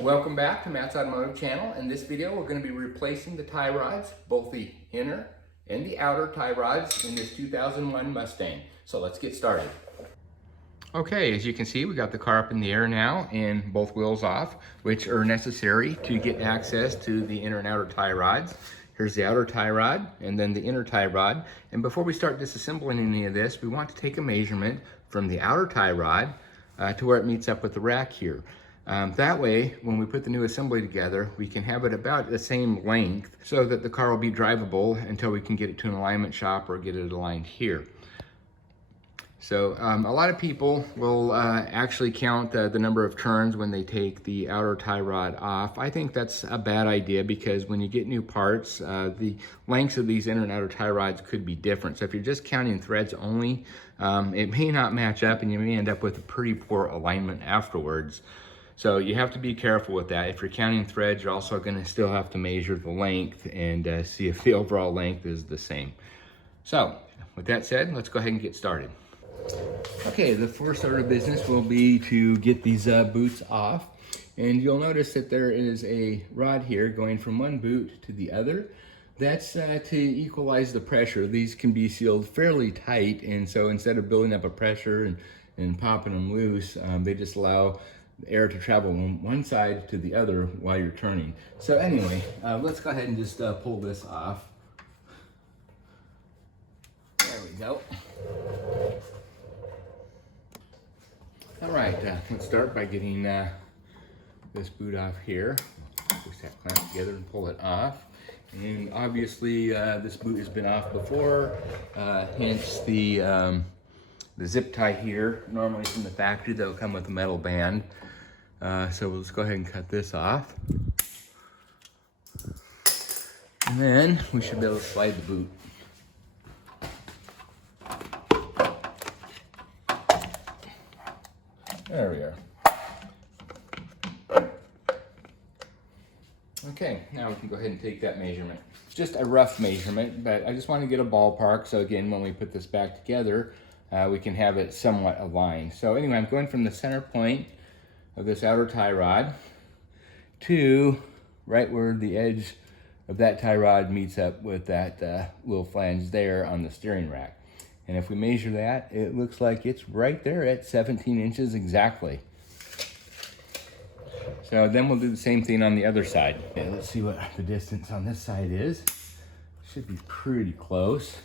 Welcome back to Matt's Automotive Channel. In this video, we're going to be replacing the tie rods, both the inner and the outer tie rods in this 2001 Mustang. So let's get started. Okay, as you can see, we got the car up in the air now and both wheels off, which are necessary to get access to the inner and outer tie rods. Here's the outer tie rod and then the inner tie rod. And before we start disassembling any of this, we want to take a measurement from the outer tie rod to where it meets up with the rack here. That way, when we put the new assembly together, we can have it about the same length so that the car will be drivable until we can get it to an alignment shop or get it aligned here. So a lot of people will actually count the number of turns when they take the outer tie rod off. I think that's a bad idea because when you get new parts, the lengths of these inner and outer tie rods could be different. So if you're just counting threads only, it may not match up and you may end up with a pretty poor alignment afterwards. So you have to be careful with that. If you're counting threads, you're also going to still have to measure the length and see if the overall length is the same. So with that said, let's go ahead and get started. Okay, the first order of business will be to get these boots off. And you'll notice that there is a rod here going from one boot to the other. That's to equalize the pressure. These can be sealed fairly tight, and so instead of building up a pressure and popping them loose, they just allow the air to travel from one side to the other while you're turning. So anyway, let's go ahead and just pull this off. There we go. All right, let's start by getting this boot off here. Push that clamp together and pull it off. And obviously this boot has been off before, hence the zip tie here. Normally from the factory, they'll come with a metal band. So let's go ahead and cut this off. And then we should be able to slide the boot. There we are. Okay, now we can go ahead and take that measurement. Just a rough measurement, but I just want to get a ballpark. So again, when we put this back together, we can have it somewhat aligned. So anyway, I'm going from the center point of this outer tie rod to right where the edge of that tie rod meets up with that little flange there on the steering rack. And if we measure that, it looks like it's right there at 17 inches exactly. So then we'll do the same thing on the other side. Okay, let's see what the distance on this side is. Should be pretty close.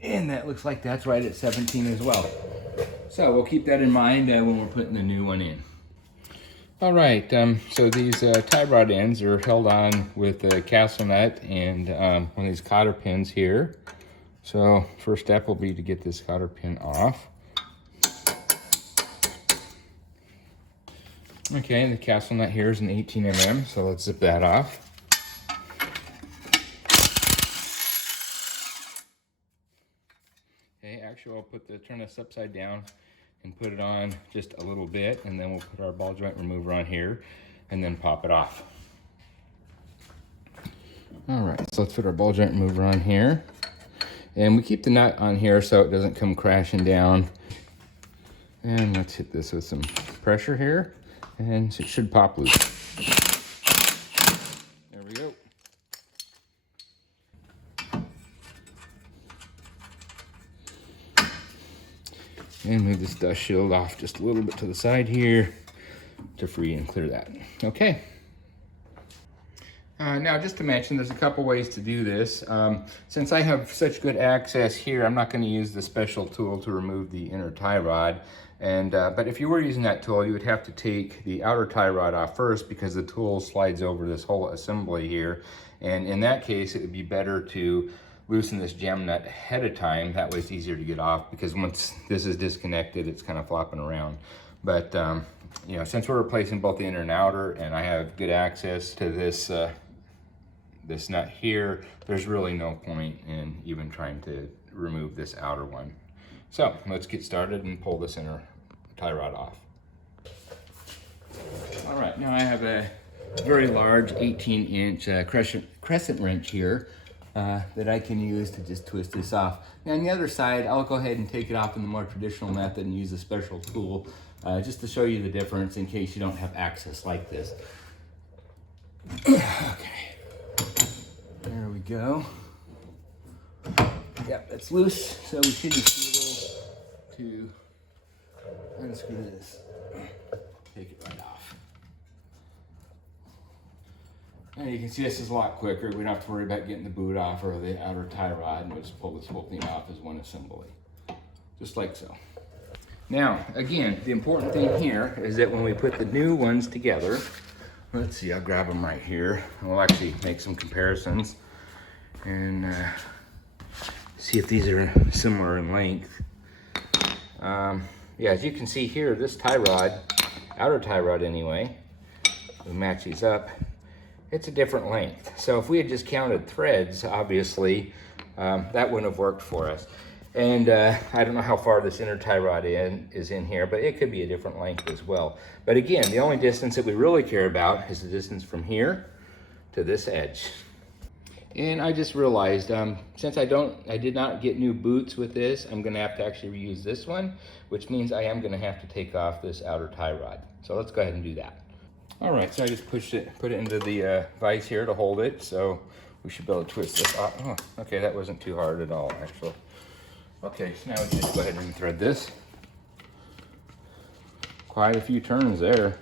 And that looks like that's right at 17 as well. So we'll keep that in mind when we're putting the new one in. All right, so these tie rod ends are held on with a castle nut and one of these cotter pins here. So first step will be to get this cotter pin off. Okay, the castle nut here is an 18 mm, so let's zip that off. Okay, actually I'll turn this upside down and put it on just a little bit, and then we'll put our ball joint remover on here and then pop it off. All right, so let's put our ball joint remover on here. And we keep the nut on here so it doesn't come crashing down. And let's hit this with some pressure here, and it should pop loose. There we go. And move this dust shield off just a little bit to the side here to free and clear that. Okay. Now, just to mention, there's a couple ways to do this. Since I have such good access here, I'm not going to use the special tool to remove the inner tie rod. But if you were using that tool, you would have to take the outer tie rod off first because the tool slides over this whole assembly here. And in that case, it would be better to loosen this jam nut ahead of time. That way it's easier to get off because once this is disconnected, it's kind of flopping around. But you know, since we're replacing both the inner and outer, and I have good access to this this nut here, there's really no point in even trying to remove this outer one. So let's get started and pull this inner tie rod off. All right, now I have a very large 18-inch crescent wrench here. that I can use to just twist this off. Now on the other side, I'll go ahead and take it off in the more traditional method and use a special tool just to show you the difference in case you don't have access like this. Okay, there we go. Yep, that's loose, so we should just be able to unscrew this. Take it right off. And you can see this is a lot quicker. We don't have to worry about getting the boot off or the outer tie rod, and we'll just pull this whole thing off as one assembly. Just like so. Now, again, the important thing here is that when we put the new ones together, let's see, I'll grab them right here. We'll actually make some comparisons and see if these are similar in length. Yeah, as you can see here, this tie rod, outer tie rod anyway, we match these up, it's a different length. So if we had just counted threads, obviously, that wouldn't have worked for us. And I don't know how far this inner tie rod is in here, but it could be a different length as well. But again, the only distance that we really care about is the distance from here to this edge. And I just realized, since I did not get new boots with this, I'm gonna have to actually reuse this one, which means I am gonna have to take off this outer tie rod. So let's go ahead and do that. All right, so I just put it into the vise here to hold it, so we should be able to twist this off. Oh, okay, that wasn't too hard at all, actually. Okay, so now we just go ahead and thread this. Quite a few turns there.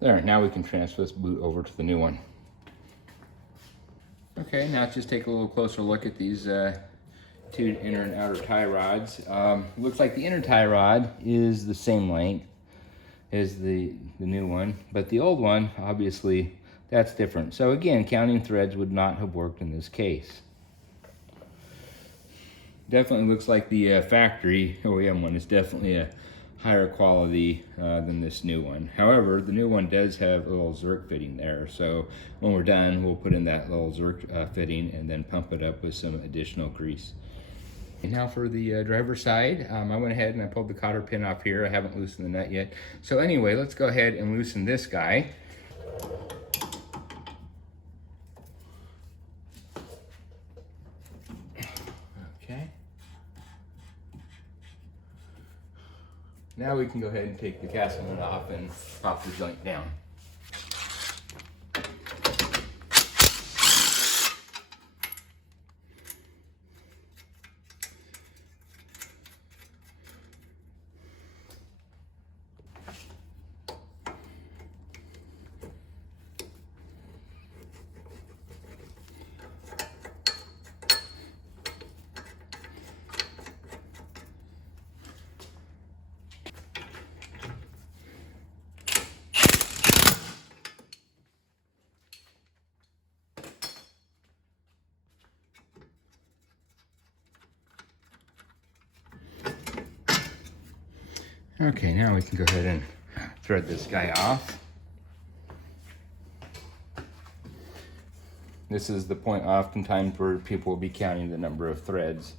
There, now we can transfer this boot over to the new one. Okay, now let's just take a little closer look at these two inner and outer tie rods. Looks like the inner tie rod is the same length as the new one, but the old one, obviously, that's different. So again, counting threads would not have worked in this case. Definitely looks like the factory OEM one is definitely a higher quality than this new one. However, the new one does have a little Zerk fitting there. So when we're done, we'll put in that little Zerk fitting and then pump it up with some additional grease. And now for the driver's side, I went ahead and I pulled the cotter pin off here. I haven't loosened the nut yet. So anyway, let's go ahead and loosen this guy. Okay. Now we can go ahead and take the casting nut off and pop the joint down. Okay, now we can go ahead and thread this guy off. This is the point oftentimes where people will be counting the number of threads.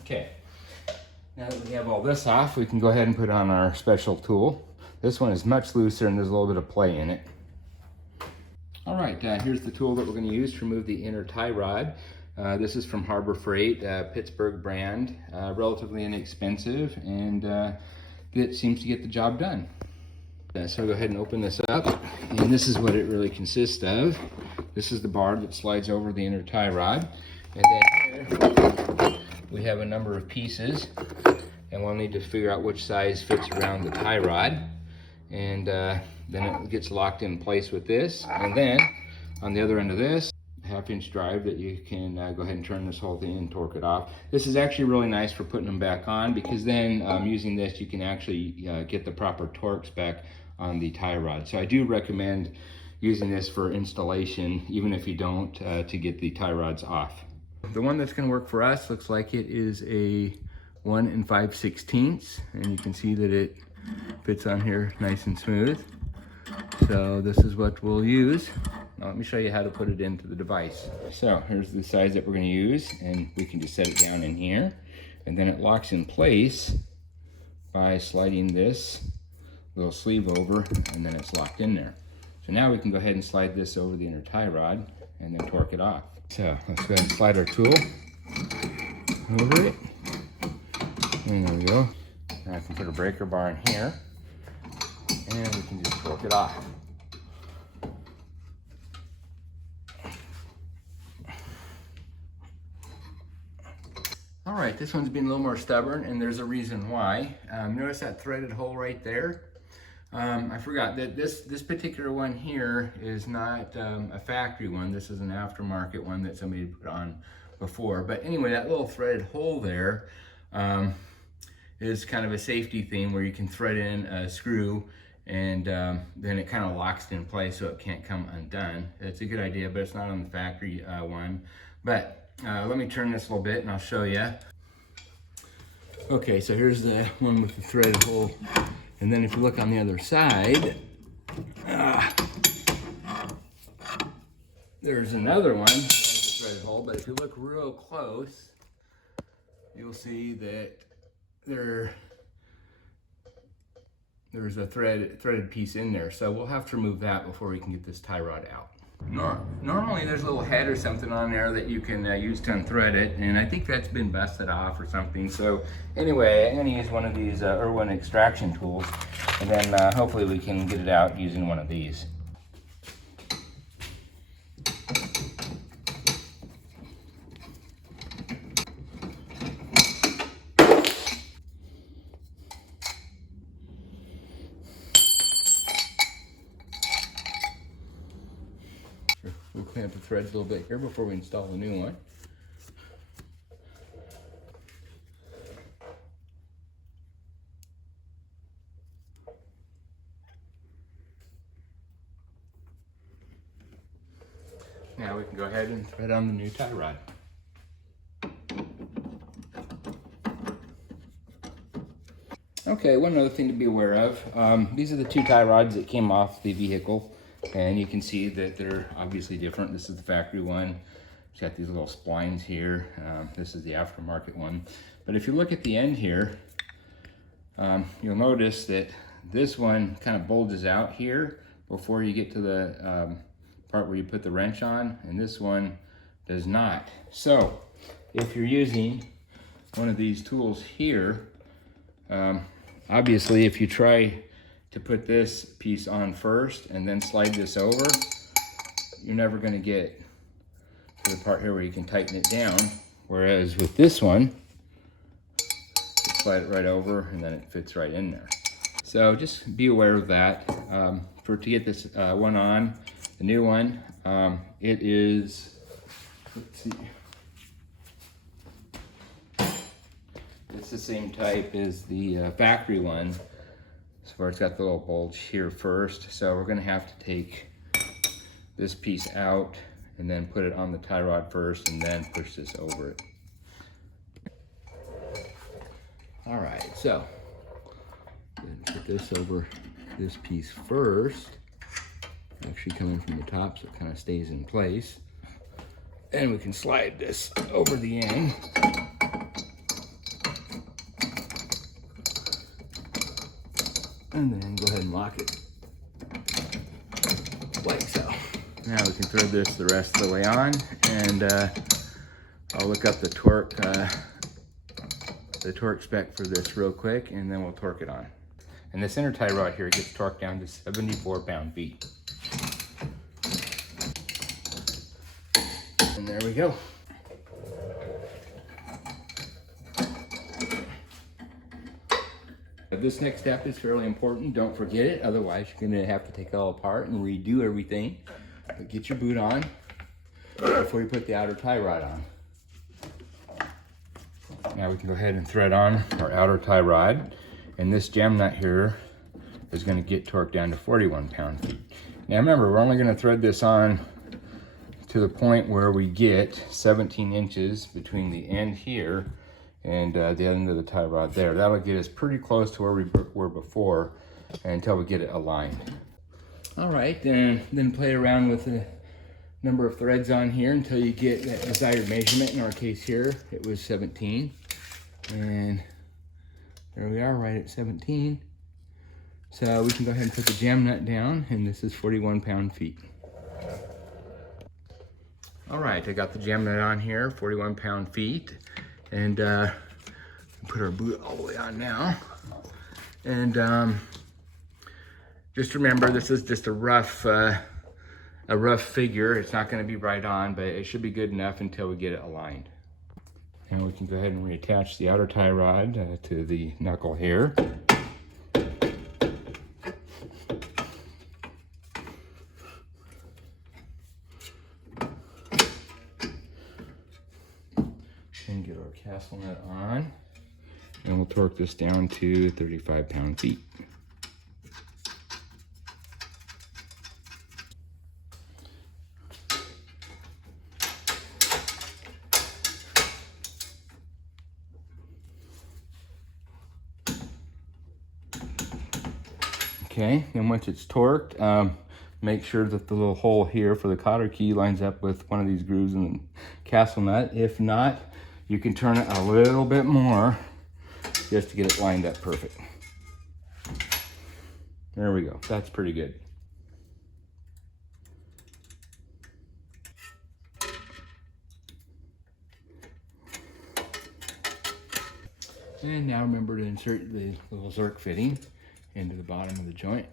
Okay, now that we have all this off, we can go ahead and put on our special tool. This one is much looser and there's a little bit of play in it. All right, here's the tool that we're going to use to remove the inner tie rod. This is from Harbor Freight, Pittsburg brand, relatively inexpensive, and it seems to get the job done. So I'll go ahead and open this up, and this is what it really consists of. This is the bar that slides over the inner tie rod, and then here we have a number of pieces, and we'll need to figure out which size fits around the tie rod, and then it gets locked in place with this, and then on the other end of this, half-inch drive that you can go ahead and turn this whole thing and torque it off. This is actually really nice for putting them back on, because then using this you can actually get the proper torques back on the tie rod. So I do recommend using this for installation, even if you don't, to get the tie rods off. The one that's going to work for us looks like it is a 1 5/16, and you can see that it fits on here nice and smooth. So this is what we'll use. Now let me show you how to put it into the device. So here's the size that we're going to use, and we can just set it down in here, and then it locks in place by sliding this little sleeve over, and then it's locked in there. So now we can go ahead and slide this over the inner tie rod and then torque it off. So let's go ahead and slide our tool over it. And there we go. Now I can put a breaker bar in here, and we can just torque it off. All right, this one's been a little more stubborn, and there's a reason why. Notice that threaded hole right there? I forgot that this particular one here is not a factory one. This is an aftermarket one that somebody put on before. But anyway, that little threaded hole there is kind of a safety thing where you can thread in a screw, and then it kind of locks it in place so it can't come undone. It's a good idea, but it's not on the factory one. But let me turn this a little bit and I'll show you. Okay, so here's the one with the threaded hole. And then if you look on the other side, there's another one with a threaded hole, but if you look real close, you'll see that there's a threaded piece in there. So we'll have to remove that before we can get this tie rod out. Normally there's a little head or something on there that you can use to unthread it, and I think that's been busted off or something. So anyway, I'm going to use one of these Irwin extraction tools, and then hopefully we can get it out using one of these. We'll clean up the threads a little bit here before we install the new one. Now we can go ahead and thread on the new tie rod. Okay, one other thing to be aware of. These are the two tie rods that came off the vehicle. And you can see that they're obviously different. This is the factory one. It's got these little splines here. This is the aftermarket one. But if you look at the end here, you'll notice that this one kind of bulges out here before you get to the part where you put the wrench on, and this one does not. So if you're using one of these tools here, obviously if you try to put this piece on first and then slide this over, you're never going to get to the part here where you can tighten it down. Whereas with this one, you slide it right over and then it fits right in there. So just be aware of that. To get this one on, the new one, it is, let's see, it's the same type as the factory one. So it's got the little bulge here first. So we're gonna have to take this piece out and then put it on the tie rod first and then push this over it. All right, so put this over this piece first. Actually coming from the top so it kind of stays in place. And we can slide this over the end. And then go ahead and lock it like so. Now we can thread this the rest of the way on, and I'll look up the torque spec for this real quick, and then we'll torque it on. And this inner tie rod here gets torqued down to 74 pound-feet. And there we go. This next step is fairly important. Don't forget it. Otherwise, you're going to have to take it all apart and redo everything. But get your boot on before you put the outer tie rod on. Now we can go ahead and thread on our outer tie rod. And this jam nut here is going to get torqued down to 41 pound-feet. Now remember, we're only going to thread this on to the point where we get 17 inches between the end here and the end of the tie rod there. That'll get us pretty close to where we were before until we get it aligned. All right, and then play around with the number of threads on here until you get that desired measurement. In our case here, it was 17. And there we are, right at 17. So we can go ahead and put the jam nut down, and this is 41 pound-feet. All right, I got the jam nut on here, 41 pound-feet. And put our boot all the way on now. And just remember, this is just a rough figure. It's not going to be right on, but it should be good enough until we get it aligned. And we can go ahead and reattach the outer tie rod to the knuckle here. And get our castle nut on. And we'll torque this down to 35 pound-feet. Okay, then once it's torqued, make sure that the little hole here for the cotter key lines up with one of these grooves in the castle nut. If not, you can turn it a little bit more just to get it lined up perfect. There we go, that's pretty good. And now remember to insert the little Zerk fitting into the bottom of the joint.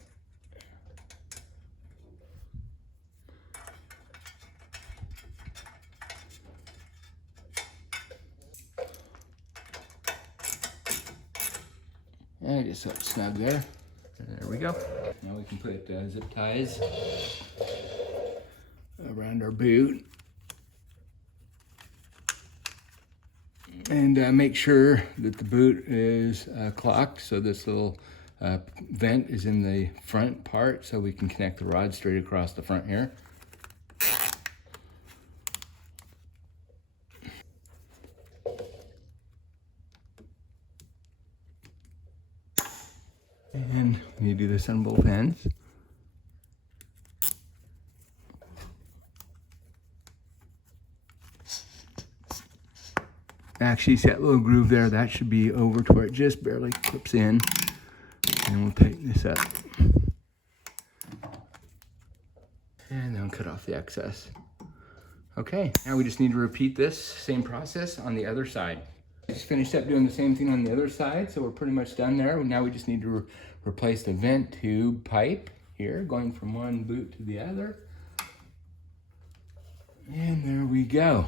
And just so it's snug there. And there we go. Now we can put zip ties around our boot. And make sure that the boot is clocked, so this little vent is in the front part, so we can connect the rod straight across the front here. And you do this on both ends. Actually, see that little groove there? That should be over to where it just barely clips in. And we'll tighten this up. And then cut off the excess. Okay, now we just need to repeat this same process on the other side. I just finished up doing the same thing on the other side, so we're pretty much done there. Now we just need to replace the vent tube pipe here, going from one boot to the other. And there we go.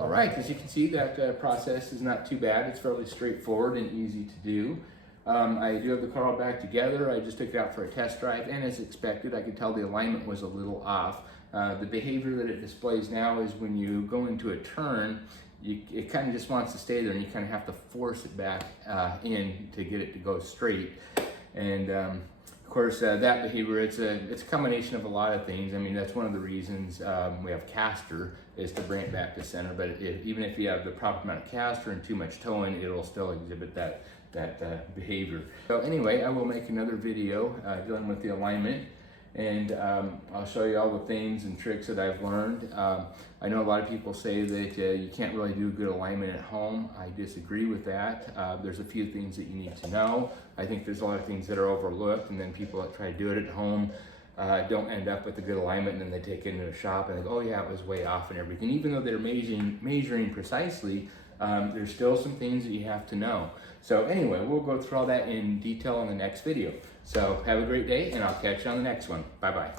All right, as you can see, that process is not too bad. It's fairly straightforward and easy to do. I do have the car all back together. I just took it out for a test drive, and as expected, I could tell the alignment was a little off. The behavior that it displays now is when you go into a turn, it kind of just wants to stay there, and you kind of have to force it back in to get it to go straight. And of course, that behavior, it's a combination of a lot of things. I mean, that's one of the reasons we have caster, is to bring it back to center. But even if you have the proper amount of caster and too much towing, it'll still exhibit that behavior. So anyway, I will make another video dealing with the alignment, and I'll show you all the things and tricks that I've learned. I know a lot of people say that you can't really do good alignment at home. I disagree with that. There's a few things that you need to know. I think there's a lot of things that are overlooked, and then people that try to do it at home don't end up with a good alignment, and then they take it into a shop and they go, oh yeah, it was way off and everything. Even though they're measuring precisely, there's still some things that you have to know. So anyway, we'll go through all that in detail in the next video. So have a great day, and I'll catch you on the next one. Bye-bye.